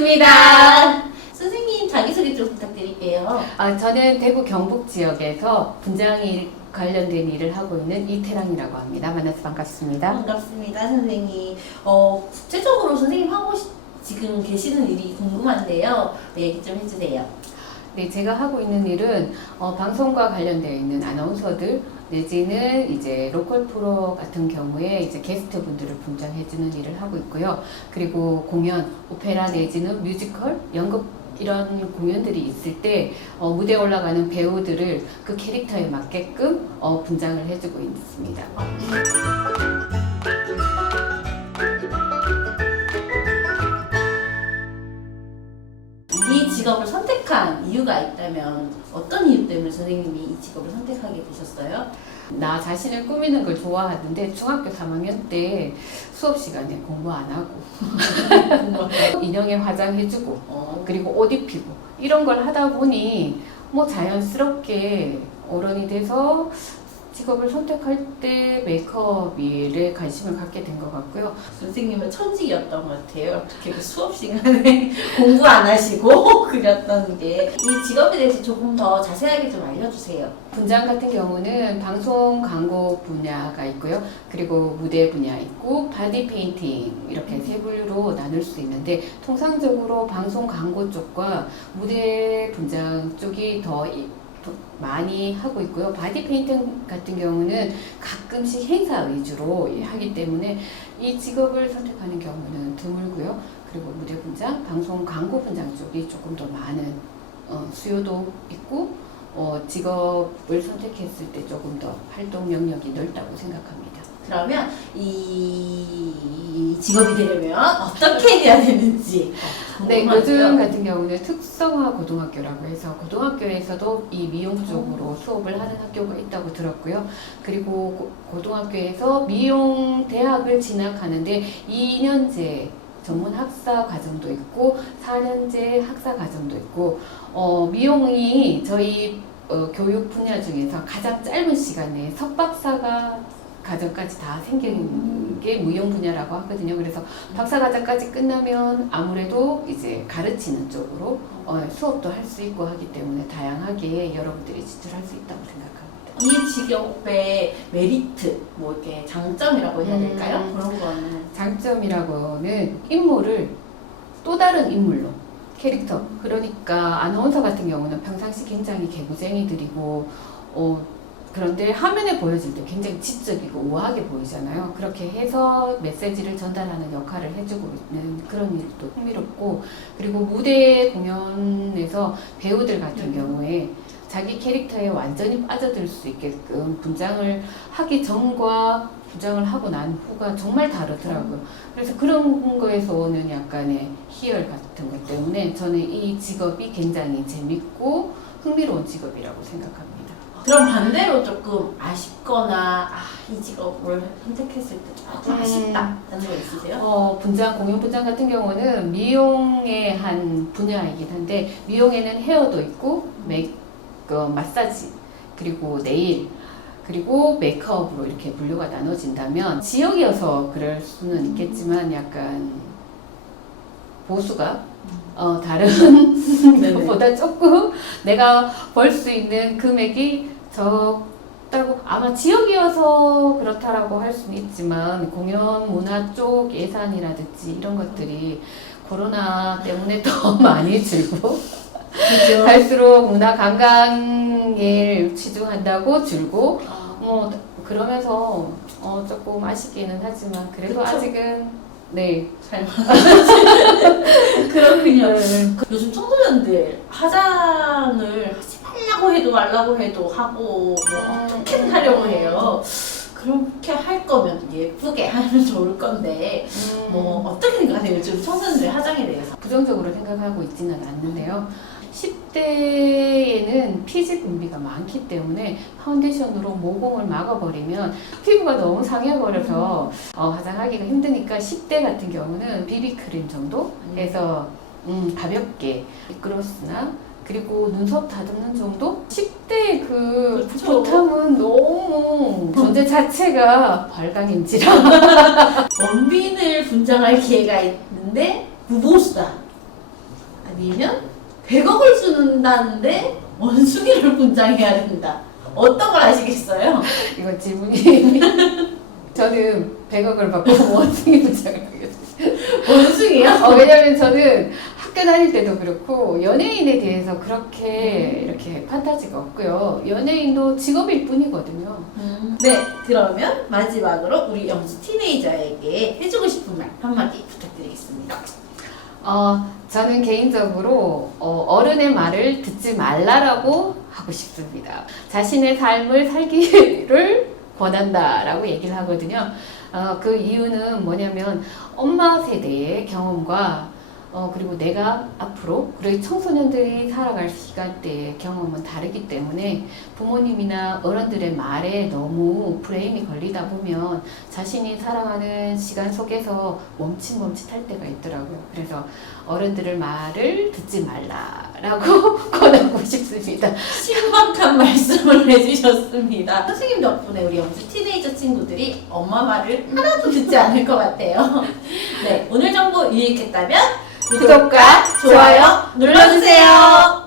반갑습니다. 선생님 자기소개 좀 부탁드릴게요. 저는 대구 경북 지역에서 분장일 관련된 일을 하고 있는 이태랑이라고 합니다. 만나서 반갑습니다. 반갑습니다, 선생님. 구체적으로 선생님 하고 지금 계시는 일이 궁금한데요. 네, 얘기 좀 해주세요. 네, 제가 하고 있는 일은 방송과 관련되어 있는 아나운서들 내지는 이제 로컬 프로 같은 경우에 이제 게스트 분들을 분장해주는 일을 하고 있고요. 그리고 공연, 오페라 내지는 뮤지컬, 연극 이런 공연들이 있을 때 무대에 올라가는 배우들을 그 캐릭터에 맞게끔 분장을 해주고 있습니다. 이 직업을 선택한 이유가 있다면 어떤 이유 때문에 선생님이 이 직업을 선택하게 되셨어요? 나 자신을 꾸미는 걸 좋아하는데 중학교 3학년 때 수업 시간에 공부 안 하고 인형에 화장해주고 그리고 옷 입히고 이런 걸 하다 보니 뭐 자연스럽게 어른이 돼서 직업을 선택할 때 메이크업에 관심을 갖게 된 것 같고요. 선생님은 천직이었던 것 같아요. 어떻게 그 수업 시간에 공부 안 하시고 그렸던 게. 이 직업에 대해서 조금 더 자세하게 좀 알려주세요. 분장 같은 경우는 방송 광고 분야가 있고요. 그리고 무대 분야 있고 바디 페인팅 이렇게 세 분류로 나눌 수 있는데 통상적으로 방송 광고 쪽과 무대 분장 쪽이 더 많이 하고 있고요. 바디 페인팅 같은 경우는 가끔씩 행사 위주로 하기 때문에 이 직업을 선택하는 경우는 드물고요. 그리고 무대 분장, 방송 광고 분장 쪽이 조금 더 많은 수요도 있고 직업을 선택했을 때 조금 더 활동 영역이 넓다고 생각합니다. 그러면 이 직업이 되려면 어떻게 해야 되는지 네, 궁금하고요. 요즘 같은 경우는 특성화 고등학교라고 해서 고등학교에서도 이 미용 쪽으로 수업을 하는 학교가 있다고 들었고요. 그리고 고등학교에서 미용 대학을 진학하는데 2년제 전문 학사 과정도 있고 4년제 학사 과정도 있고 미용이 저희 교육 분야 중에서 가장 짧은 시간에 석박사가 과정까지 다 생긴 게 무용 분야라고 하거든요. 그래서 박사과정까지 끝나면 아무래도 이제 가르치는 쪽으로 수업도 할 수 있고 하기 때문에 다양하게 여러분들이 진출할 수 있다고 생각합니다. 이 직업의 메리트, 뭐 이렇게 장점이라고 해야 될까요? 그런 거는 장점이라고는 인물을 또 다른 인물로 캐릭터, 그러니까 아나운서 같은 경우는 평상시 굉장히 개구쟁이들이고 그런데 화면에 보여질 때 굉장히 지적이고 우아하게 보이잖아요. 그렇게 해서 메시지를 전달하는 역할을 해주고 있는 그런 일도 흥미롭고, 그리고 무대 공연에서 배우들 같은 경우에 자기 캐릭터에 완전히 빠져들 수 있게끔 분장을 하기 전과 분장을 하고 난 후가 정말 다르더라고요. 그래서 그런 거에서 오는 약간의 희열 같은 것 때문에 저는 이 직업이 굉장히 재밌고 흥미로운 직업이라고 생각합니다. 그럼 반대로 조금 아쉽거나 이 직업을 선택했을 때 조금 아쉽다 라는 거 있으세요? 공연 분장 같은 경우는 미용의 한 분야이긴 한데 미용에는 헤어도 있고 마사지 그리고 네일 그리고 메이크업으로 이렇게 분류가 나눠진다면 지역이어서 그럴 수는 있겠지만 약간 보수가 다른 것보다 조금 내가 벌 수 있는 금액이 적다고 아마 지역이어서 그렇다라고 할 수는 있지만 공연 문화 쪽 예산이라든지 이런 것들이 코로나 때문에 더 많이 줄고 그죠? 갈수록 문화 관광에 치중한다고 줄고 그러면서 조금 아쉽기는 하지만 그래도 그쵸? 아직은 네. 잘 그렇군요. 요즘 청소년들 화장을 하지 말라고 해도 말라고 해도 하고 뭐 어떻게든 하려고 해요. 그렇게 할 거면 예쁘게 하면 좋을 건데 뭐 어떻게 생각하세요? 요즘 청소년들의 화장에 대해서? 부정적으로 생각하고 있지는 않는데요. 10대에는 피지 분비가 많기 때문에 파운데이션으로 모공을 막아버리면 피부가 너무 상해버려서 화장하기가 힘드니까 10대 같은 경우는 비비크림 정도 해서 가볍게 립글로스나 그리고 눈썹 다듬는 정도? 10대의 그 그쵸. 풋함은 너무 존재 자체가 발광인지라 원빈을 분장할 기회가 있는데 무보수다. 우리는 100억을 쓰는다는데 원숭이를 분장해야 된다. 어떤 걸 아시겠어요? 이거 질문이 저는 100억을 받고 원숭이 분장을 하겠습니다. 원숭이요? 왜냐면 저는 학교 다닐 때도 그렇고 연예인에 대해서 그렇게 이렇게 판타지가 없고요. 연예인도 직업일 뿐이거든요. 네, 그러면 마지막으로 우리 영수 티네이저에게 해주고 싶은 말 한마디 부탁드리겠습니다. 저는 개인적으로 어른의 말을 듣지 말라라고 하고 싶습니다. 자신의 삶을 살기를 권한다라고 얘기를 하거든요. 그 이유는 뭐냐면 엄마 세대의 경험과 그리고 내가 앞으로 그리고 청소년들이 살아갈 시간대의 경험은 다르기 때문에 부모님이나 어른들의 말에 너무 프레임이 걸리다 보면 자신이 살아가는 시간 속에서 멈칫멈칫할 때가 있더라고요. 그래서 어른들의 말을 듣지 말라라고 권하고 싶습니다. 신박한 말씀을 해주셨습니다. 선생님 덕분에 우리 영수 티네이저 친구들이 엄마 말을 하나도 듣지 않을 것 같아요. 네, 오늘 정보 유익했다면 구독과 좋아요 눌러주세요.